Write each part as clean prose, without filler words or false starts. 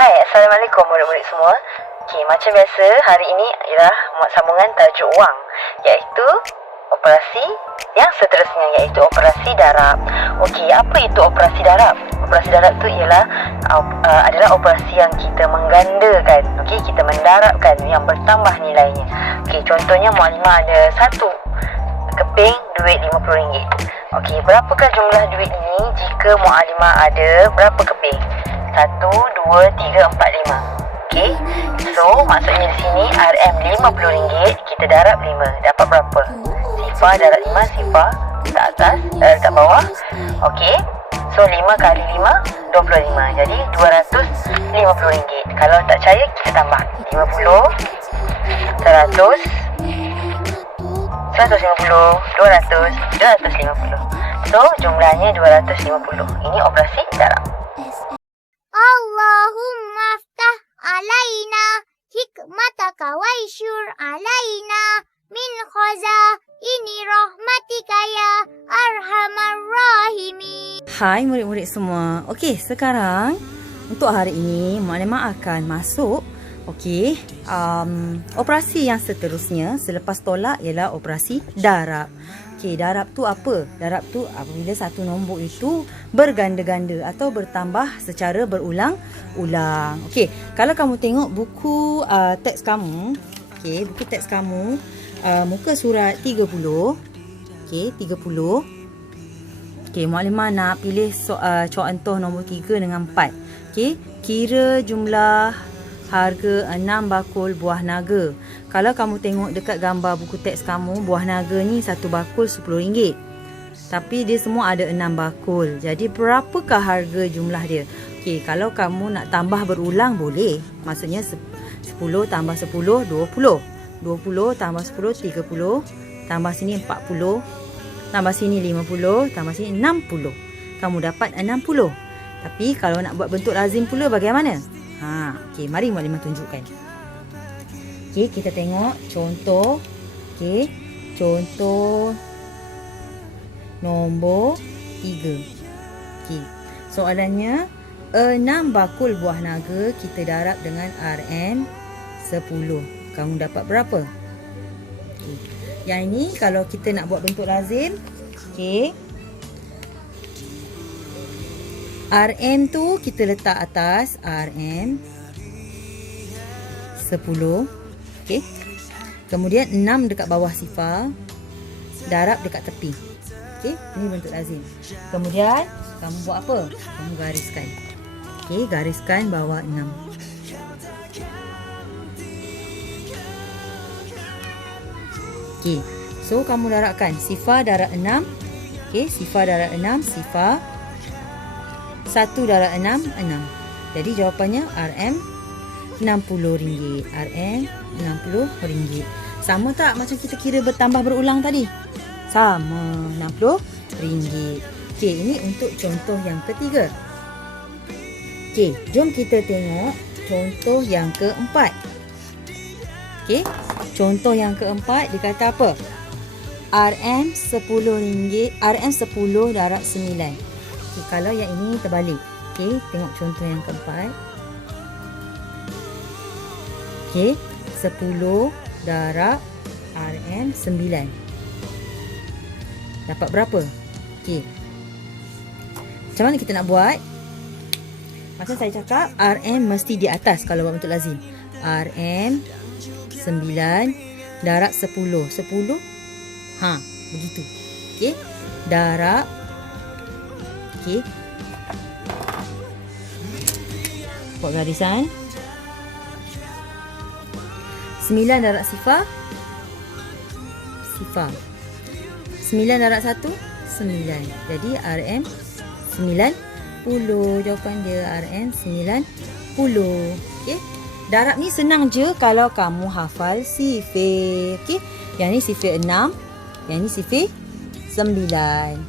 Hai, Assalamualaikum murid-murid semua. Okey, macam biasa, hari ini ialah sambungan tajuk wang, iaitu operasi yang seterusnya, iaitu operasi darab. Okey, apa itu operasi darab? Operasi darab tu ialah adalah operasi yang kita menggandakan, okey, kita mendarabkan yang bertambah nilainya. Okey, contohnya Mualimah ada satu keping duit RM50. Okey, berapakah jumlah duit ini jika Mualimah ada berapa keping? 1, 2, 3, 4, 5. Okey. So, maksudnya di sini RM RM50, kita darab 5. Dapat berapa? Sifar darab 5, sifar kat atas, kat bawah. Okey. So, 5 kali 5, 25. Jadi, RM250. Kalau tak percaya, kita tambah. 50, 100, 150, 200, 250. So, jumlahnya 250. Ini operasi darab. Allahumma aftah alaina hikmataka waishur alaina min khazaini rahmatika ya arhamar rahimin. Hai murid-murid semua. Okey, sekarang untuk hari ini Mualimah akan masuk operasi yang seterusnya selepas tolak ialah operasi darab. Okey, darab tu apa? Darab tu apabila satu nombor itu berganda-ganda atau bertambah secara berulang-ulang. Okey, kalau kamu tengok buku teks kamu, buku teks kamu muka surat 30. Okey, 30. Okey, Mualimah nak pilih contoh nombor 3 dengan 4. Okey, kira jumlah harga 6 bakul buah naga. Kalau kamu tengok dekat gambar buku teks kamu, buah naga ni satu bakul RM10. Tapi dia semua ada 6 bakul. Jadi berapakah harga jumlah dia? Okey, kalau kamu nak tambah berulang boleh. Maksudnya 10 tambah 10, 20. 20 tambah 10, 30. Tambah sini 40. Tambah sini 50. Tambah sini 60. Kamu dapat 60. Tapi kalau nak buat bentuk lazim pula bagaimana? Okey, mari Mualimah tunjukkan. Okey, kita tengok contoh. Okey, contoh nombor 3. Okey, soalannya 6 bakul buah naga kita darab dengan RM10. Kamu dapat berapa? Okey, yang ini kalau kita nak buat bentuk lazim, okey, RM tu kita letak atas RM 10. Okey. Kemudian 6 dekat bawah sifar, darab dekat tepi. Okey, ini bentuk lazim. Kemudian kamu buat apa? Kamu gariskan. Okey, gariskan bawah 6. Okey. So kamu darabkan sifar darab 6. Okey, sifar darab 6, sifar 1 darab 6, 6. Jadi jawapannya RM60. RM60. Sama tak macam kita kira bertambah berulang tadi? Sama, RM60. Okey, ini untuk contoh yang ketiga. Okey, jom kita tengok contoh yang keempat. Okey, contoh yang keempat dia kata apa? RM10, RM10 darab 9. Okay, kalau yang ini terbalik. Okey, tengok contoh yang keempat. Okey, 10 darab RM9. Dapat berapa? Okey. Macam mana kita nak buat? Macam saya cakap, RM mesti di atas kalau buat bentuk lazim. RM9 darab 10. 10. Begitu. Okey. Darab. Okey. Buat garisan. 9 darab sifar. Sifar. 9 darab 1. 9. Jadi RM 90. Jawapan dia RM 90. Okey. Darab ni senang je kalau kamu hafal sifir. Okey. Yang ni sifir 6. Yang ni sifir 9.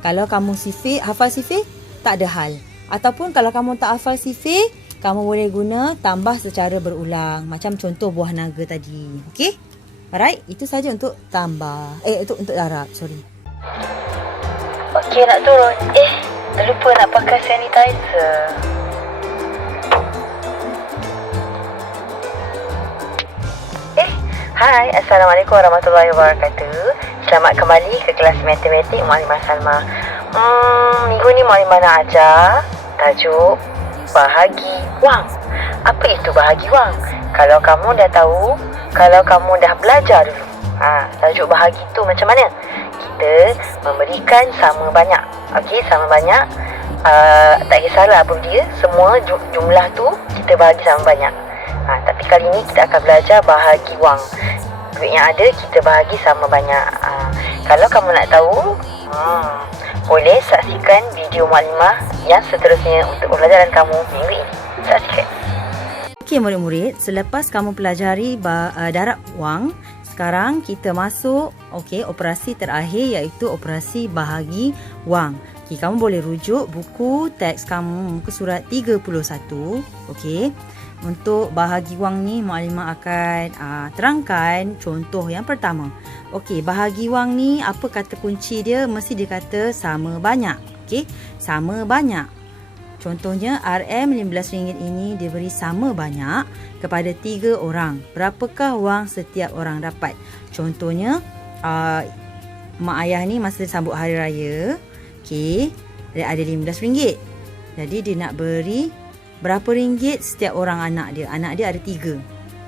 Kalau kamu hafal sifir, tak ada hal. Ataupun kalau kamu tak hafal sifir, kamu boleh guna tambah secara berulang. Macam contoh buah naga tadi. Okey? Alright, itu saja untuk tambah. Untuk darab, sorry. Okey, nak turun. Lupa nak pakai sanitizer. Hai, Assalamualaikum warahmatullahi wabarakatuh. Selamat kembali ke kelas matematik Muallimah Salma. Minggu ni Muallimah nak ajar tajuk bahagi wang. Apa itu bahagi wang? Kalau kamu dah tahu, kalau kamu dah belajar dulu, tajuk bahagi tu macam mana? Kita memberikan sama banyak. Okey, sama banyak. Tak kisahlah apa dia, semua jumlah tu kita bahagi sama banyak. Tapi kali ni kita akan belajar bahagi wang. Duit yang ada kita bahagi sama banyak. Kalau kamu nak tahu, boleh saksikan video Muallimah yang seterusnya untuk pembelajaran kamu minggu ini. Saksikan. Okey murid-murid, selepas kamu pelajari darab wang, sekarang kita masuk operasi terakhir iaitu operasi bahagi wang. Okey, kamu boleh rujuk buku teks kamu muka surat 31. Okey. Untuk bahagi wang ni Muallimah akan terangkan contoh yang pertama. Okey, bahagi wang ni apa kata kunci dia? Mesti dia kata sama banyak. Okey, sama banyak. Contohnya RM15 ini diberi sama banyak kepada 3 orang. Berapakah wang setiap orang dapat? Contohnya mak ayah ni masa sambut hari raya, okey, dia ada RM15. Jadi dia nak beri berapa ringgit setiap orang anak dia? Anak dia ada 3.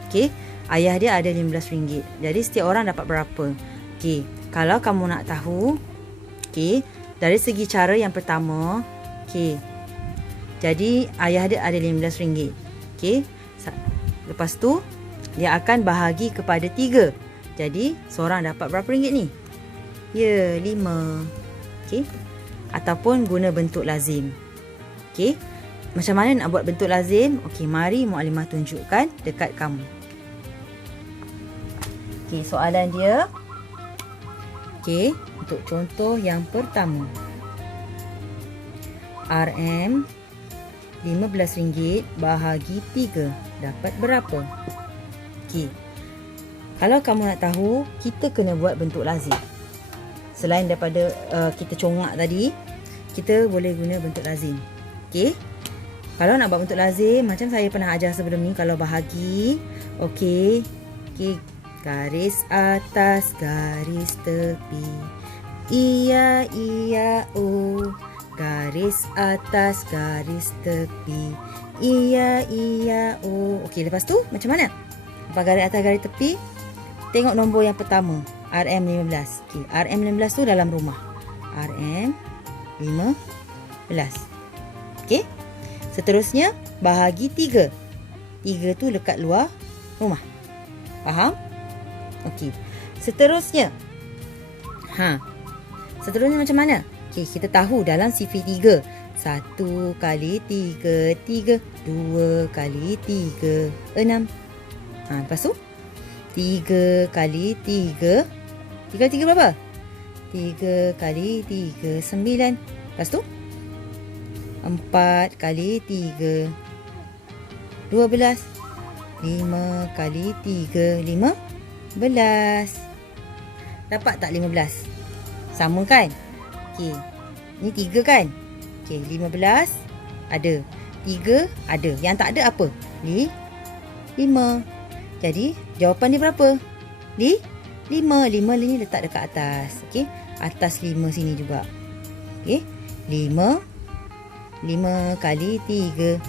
Okey, ayah dia ada RM15. Jadi setiap orang dapat berapa? Okey, kalau kamu nak tahu, okey, dari segi cara yang pertama, okey, jadi ayah dia ada RM15. Okey, lepas tu dia akan bahagi kepada 3. Jadi seorang dapat berapa ringgit ni? Ya, 5. Okey, ataupun guna bentuk lazim. Okey, macam mana nak buat bentuk lazim? Okey, mari Muallimah tunjukkan dekat kamu. Okey, soalan dia. Okey, untuk contoh yang pertama. RM RM15 bahagi 3 dapat berapa? Okey. Kalau kamu nak tahu, kita kena buat bentuk lazim. Selain daripada kita congak tadi, kita boleh guna bentuk lazim. Okey. Kalau nak buat bentuk lazim, macam saya pernah ajar sebelum ni, kalau bahagi, okey, garis atas, garis tepi, iya, garis atas, garis tepi, iya, okey, lepas tu macam mana? Lepas garis atas, garis tepi, tengok nombor yang pertama, RM15. Okey, RM15 tu dalam rumah, RM15. Okey. Seterusnya, bahagi 3. 3 tu dekat luar rumah. Faham? Okey. Seterusnya. Seterusnya macam mana? Okey, kita tahu dalam sifir 3. 1 kali 3, 3. 2 kali 3, 6. Lepas tu? 3 kali 3. 3 kali 3 berapa? 3 kali 3, 9. Lepas tu? 4 kali 3, 12. 5 kali 3, 15. Dapat tak 15? Sama kan? Okey. Ni 3 kan? Okey, 15 ada. 3 ada. Yang tak ada apa? 5. Jadi, jawapan dia berapa? 5. 5 ni letak dekat atas. Okey. Atas 5 sini juga. Okey. 5 kali 3.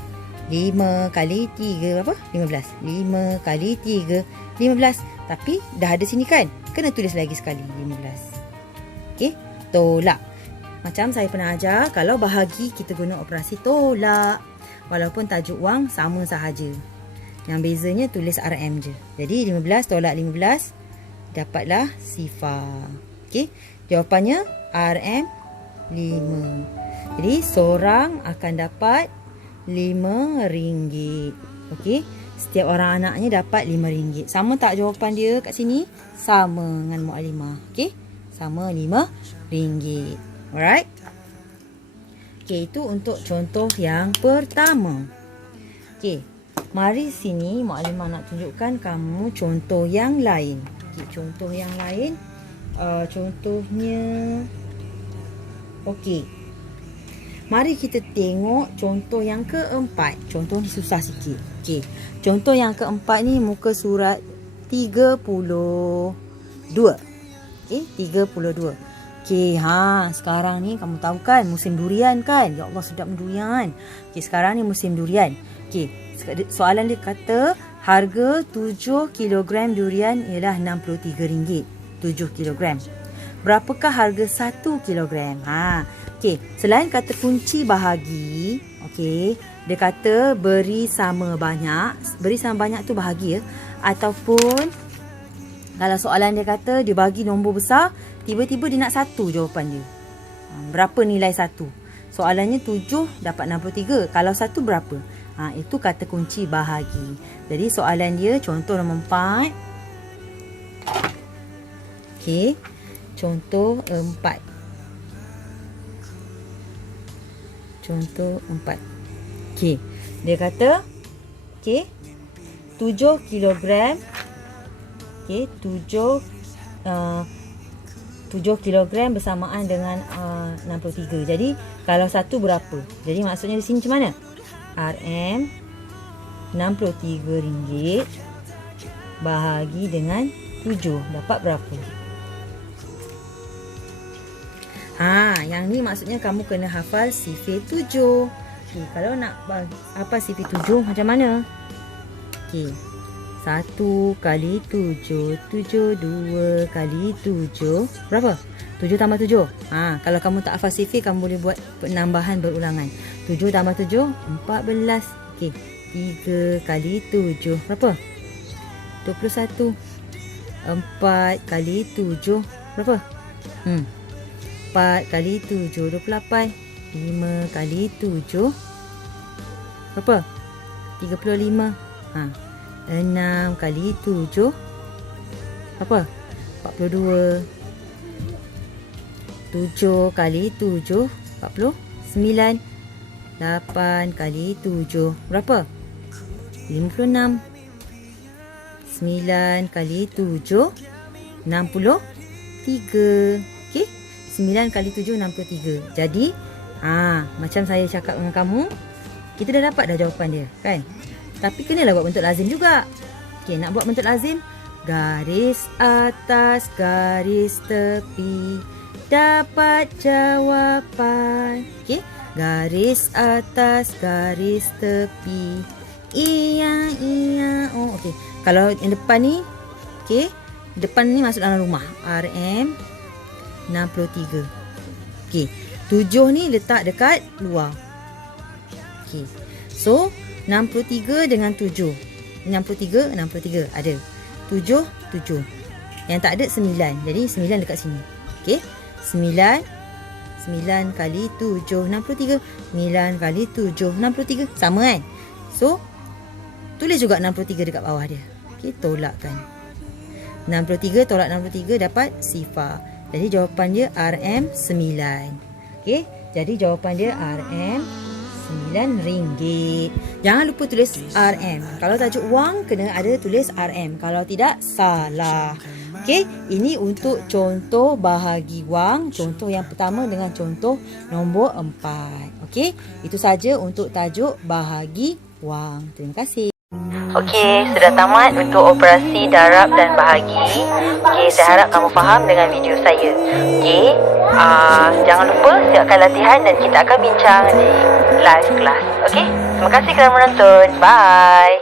5 kali 3 berapa? 15. 5 kali 3, 15. Tapi dah ada sini kan? Kena tulis lagi sekali 15. Okey, tolak. Macam saya pernah ajar, kalau bahagi kita guna operasi tolak. Walaupun tajuk wang sama sahaja. Yang bezanya tulis RM je. Jadi 15 tolak 15 dapatlah sifar. Okey, jawapannya RM 5. Jadi seorang akan dapat RM5. Okey, setiap orang anaknya dapat RM5. Sama tak jawapan dia kat sini? Sama dengan Muallimah. Okey, sama RM5. Alright. Okey, itu untuk contoh yang pertama. Okey, mari sini Muallimah nak tunjukkan kamu contoh yang lain. Okey, contoh yang lain. Contohnya, okey, mari kita tengok contoh yang keempat. Contoh ni susah sikit. Okey, contoh yang keempat ni muka surat 32. Okey, 32. Okey, sekarang ni kamu tahu kan musim durian kan? Ya Allah, sedap durian. Okey, sekarang ni musim durian. Okey, soalan dia kata harga 7 kilogram durian ialah RM63. 7 kilogram. Berapakah harga 1 kilogram? Okey, selain kata kunci bahagi, okey, dia kata beri sama banyak. Beri sama banyak tu bahagi ya. Ataupun kalau soalan dia kata dia bagi nombor besar, tiba-tiba dia nak 1 jawapan dia. Berapa nilai 1? Soalannya 7 dapat 63. Kalau 1 berapa? Itu kata kunci bahagi. Jadi soalan dia contoh nombor 4. Okey. Contoh 4. Contoh 4. Okey. Dia kata okey, 7 kilogram. Okey, 7 kilogram bersamaan dengan 63. Jadi kalau 1 berapa? Jadi maksudnya di sini macam mana? RM RM63 bahagi dengan 7 dapat berapa? Yang ni maksudnya kamu kena hafal sifir 7. Okey, kalau nak hafal sifir 7 macam mana? Okey. 1 kali 7, 7, 2 kali 7. Berapa? 7 tambah 7. Kalau kamu tak hafal sifir, kamu boleh buat penambahan berulangan. 7 tambah 7, 14. Okey. 3 kali 7. Berapa? 21. 4 kali 7. Berapa? 4 kali 7, 28. 5 kali 7. Berapa? 35. 6 kali 7 apa? 42. 7 kali 7 49. 8 kali 7 berapa? 56. 9 kali 7 63. Okey? 9 kali 7 63. Jadi macam saya cakap dengan kamu, kita dah dapat dah jawapan dia, kan? Tapi kenalah buat bentuk lazim juga. Okey, nak buat bentuk lazim, garis atas, garis tepi, dapat jawapan. Okey, garis atas, garis tepi, iya, iya. Okey. Kalau yang depan ni, okey, depan ni masuk dalam rumah. RM 63. Okey, 7 ni letak dekat luar. Okey. So 63 dengan 7. 63 ada. 7 7. Yang tak ada 9. Jadi 9 dekat sini. Okey. 9 kali 7 63. 9 kali 7 63. Sama kan? So tulis juga 63 dekat bawah dia. Okey, tolakkan. 63 tolak 63 dapat sifar. Jadi jawapan dia RM 9. Okey, jadi jawapan dia RM RM9. Jangan lupa tulis RM. Kalau tajuk wang kena ada tulis RM. Kalau tidak, salah. Okey, ini untuk contoh bahagi wang. Contoh yang pertama dengan contoh nombor 4. Okey, itu saja untuk tajuk bahagi wang. Terima kasih. Okey, sudah tamat untuk operasi darab dan bahagi. Okey, saya harap kamu faham dengan video saya. Okey, jangan lupa siapkan latihan dan kita akan bincang di live class. Okey, terima kasih kerana menonton. Bye.